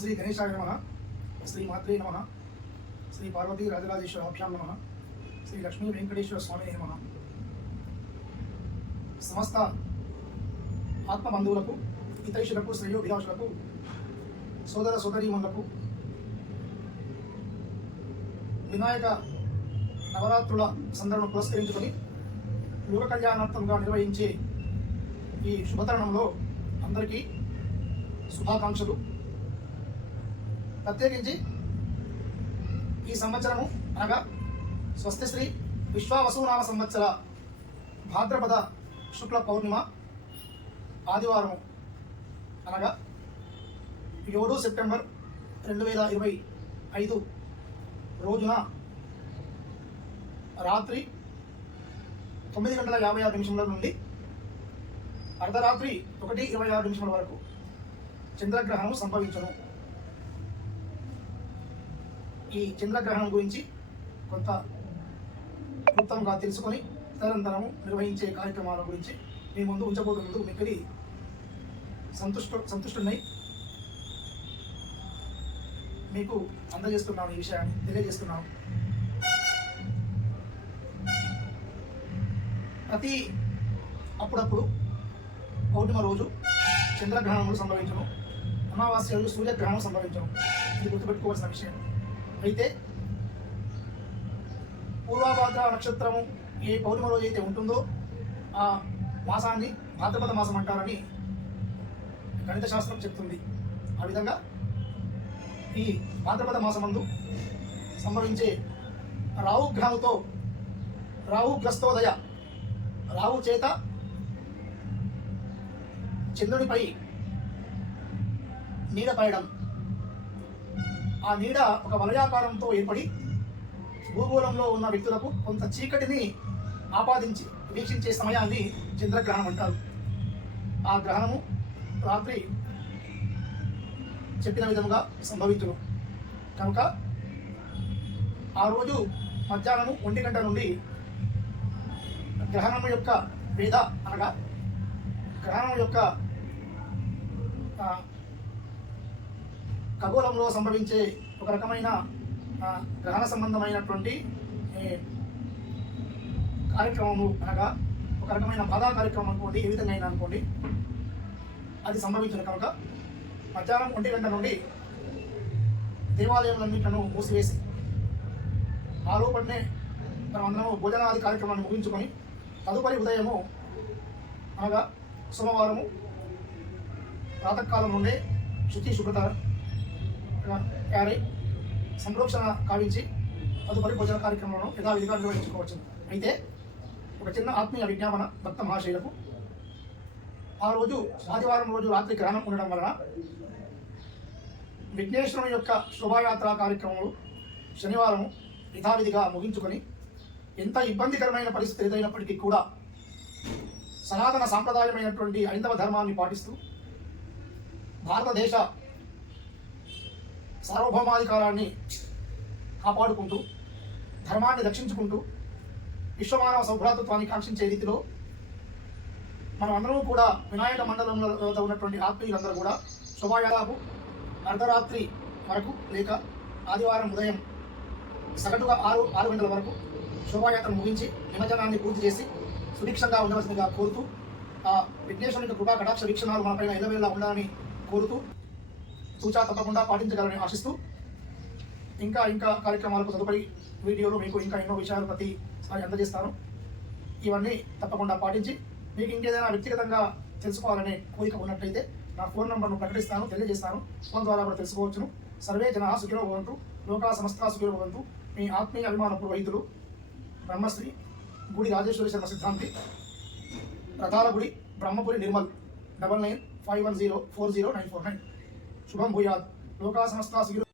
శ్రీ గణేశాయ నమ. శ్రీ మాత్రే నమ. శ్రీ పార్వతీ రాజరాజేశ్వరాభ్యాం నమ. శ్రీ లక్ష్మీ వెంకటేశ్వర స్వామి నమ. సమస్త ఆత్మ బంధువులకు హితైషులకు శ్రేయోభిలాషులకు సోదర సోదరీమణులకు వినాయక నవరాత్రుల సందర్భం పురస్కరించుకొని యువ కళ్యాణార్థంగా నిర్వహించే ఈ శుభతరణంలో అందరికీ శుభాకాంక్షలు. ప్రత్యేకించి ఈ సంవత్సరము అనగా స్వస్తిశ్రీ విశ్వావసునామ సంవత్సర భాద్రపద శుక్ల పౌర్ణిమ ఆదివారం అనగా ఏడు సెప్టెంబర్ రెండు వేల ఇరవై ఐదు రోజున రాత్రి తొమ్మిది గంటల యాభై ఆరు నిమిషముల నుండి అర్ధరాత్రి ఒకటి ఇరవై ఆరు నిమిషముల వరకు చంద్రగ్రహణం సంభవించను. ఈ చంద్రగ్రహణం గురించి కొంత క్లుప్తంగా తెలుసుకొని తదనంతరము నిర్వహించే కార్యక్రమాల గురించి మీ ముందు ఉంచబోతున్నందుకు మిక్కడి సంతుష్ట సంతుష్టున్నై మీకు అందజేస్తున్నాను ఈ విషయాన్ని తెలియజేస్తున్నాను. ప్రతి అప్పుడప్పుడు పౌర్ణిమ రోజు చంద్రగ్రహణములు సంభవించడం అమావాస్య రోజు సూర్యగ్రహణం సంభవించడం ఇది గుర్తుపెట్టుకోవాల్సిన విషయం. అయితే పూర్వాభాద్ర నక్షత్రము ఏ పౌర్ణిమ రోజు అయితే ఉంటుందో ఆ మాసాన్ని భాద్రపద మాసం అంటారని గణిత శాస్త్రం చెప్తుంది. ఆ విధంగా ఈ భాద్రపద మాసమందు సంభవించే రాహుగ్రహంతో రాహుగ్రస్తోదయ రాహు గ్రస్తోదయ చేత చంద్రుడిపై నీడ పాయడం ఆ నీడ ఒక వలయాకారంతో ఏర్పడి భూగోళంలో ఉన్న వ్యక్తులకు కొంత చీకటిని ఆపాదించి వీక్షించే సమయాన్ని చంద్రగ్రహణం అంటారు. ఆ గ్రహణము రాత్రి చెప్పిన విధముగా సంభవించును. కనుక ఆ రోజు మధ్యాహ్నము ఒంటి గంట నుండి గ్రహణం యొక్క వేద అనగా గ్రహణం యొక్క ఖగోళంలో సంభవించే ఒక రకమైన గ్రహణ సంబంధమైనటువంటి కార్యక్రమము అనగా ఒక రకమైన బాధా కార్యక్రమం అనుకోండి ఏ విధంగా అయినా అనుకోండి అది సంభవించిన కనుక మధ్యాహ్నం ఒంటి గంట నుండి దేవాలయాలన్నింటిను మూసివేసి ఆ లోపలనే మనమందరము భోజనాది కార్యక్రమాన్ని ముగించుకొని తదుపరి ఉదయము అనగా సోమవారము ప్రాతకాలం నుండే శుచి శుభ్రత తయారై సంరక్షణ కావించి తదుపరి భోజన కార్యక్రమాలను యథావిధిగా నిర్వహించుకోవచ్చు అయితే ఒక చిన్న ఆత్మీయ విజ్ఞాపన భక్త మహాశైలకు ఆ రోజు ఆదివారం రోజు రాత్రి గ్రహణం ఉండడం వలన విఘ్నేశ్వరుని యొక్క శుభయాత్ర కార్యక్రమాలు శనివారం యథావిధిగా ముగించుకొని ఎంత ఇబ్బందికరమైన పరిస్థితి ఎదురైనప్పటికీ కూడా సనాతన సాంప్రదాయమైనటువంటి ఐందవ ధర్మాన్ని పాటిస్తూ భారతదేశ సార్వభౌమాధికారాన్ని కాపాడుకుంటూ ధర్మాన్ని రక్షించుకుంటూ విశ్వమానవ సౌభ్రాతత్వాన్ని కాంక్షించే రీతిలో మనం అందరూ కూడా వినాయక మండలంలో ఉన్నటువంటి ఆత్మీయులందరూ కూడా శుభాయాలకు అర్ధరాత్రి వరకు లేక ఆదివారం ఉదయం సగటుగా ఆరు ఆరు గంటల వరకు శోభాయాత్ర ముగించి నిమజ్జనాన్ని పూర్తి చేసి సుభిక్షంగా ఉండవలసిందిగా కోరుతూ ఆ విఘ్నేశ్వరుని కృపా కటాక్ష వీక్షణాలు మనపైన ఇళ్ళవేళ ఉండాలని కోరుతూ సూచన తప్పకుండా పాటించగలని ఆశిస్తూ ఇంకా ఇంకా కార్యక్రమాలకు తదుపరి వీడియోలో మీకు ఇంకా ఎన్నో విషయాలు ప్రతిసారి అందజేస్తాను. ఇవన్నీ తప్పకుండా పాటించి మీకు ఇంకేదైనా వ్యక్తిగతంగా తెలుసుకోవాలనే కోరిక ఉన్నట్లయితే నా ఫోన్ నంబర్ను ప్రకటిస్తాను తెలియజేస్తాను. ఫోన్ ద్వారా కూడా తెలుసుకోవచ్చును. సర్వే జన సుఖినో భవంతు లోకా సంస్థ సుఖినో భవంతు మీ ఆత్మీయ అభిమాన పురోహితులు బ్రహ్మశ్రీ గుడి రాజేశ్వరి శర్మ సిద్ధాంతి Rathalagudi Brahmapuri Nirmal double nine five one zero four zero nine four nine. శుభం భూయాత్ లోకా సమస్త సుఖినో